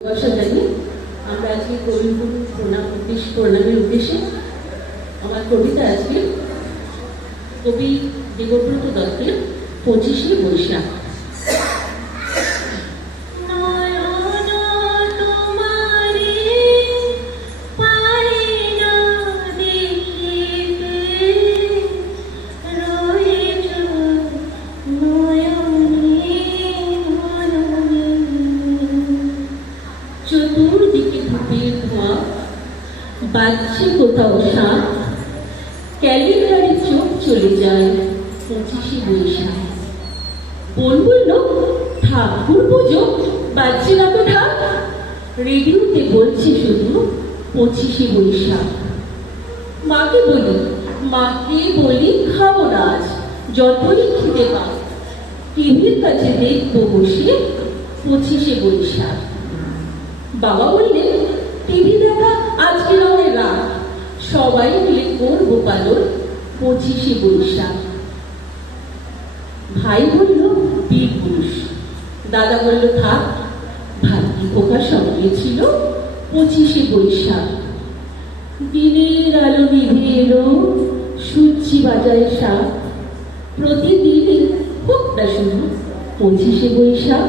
জানি আমরা আজকে কবিগুরু প্রণামের উদ্দেশ্যে আমার কবিতা আজকে কবি দেবব্রত দত্তের 25শে বৈশাখ। চতুর্দিকে ধূপের ধোঁয়া, বাজছে কোথাও শাঁখ, ক্যালেন্ডারে চোখ চলে যায় 25শে বৈশাখ। বোন বলল, ঠাকুর পুজো, বাজছে না তো ঢাক, রেডিওতে বলছে শুধু 25শে বৈশাখ। মাকে বলি খাবো না আজ, যতই খিদে পাক, টিভির কাছে দেখবো বসে 25শে বৈশাখ। বাবা বললেন, টিভি দেখা আজকে নয় রাত, সবাই মিলে করবো পালন 25শে বৈশাখ। ভাই বলল, বীর পুরুষ। দাদা বলল, থাক, ভাগ্যি পোকার সঙ্গে ছিল 25শে বৈশাখ। দিনের আলো নিভে এলো, সূর্যি বাজায় শাক, প্রতিদিনই হোক না শুধু 25শে বৈশাখ।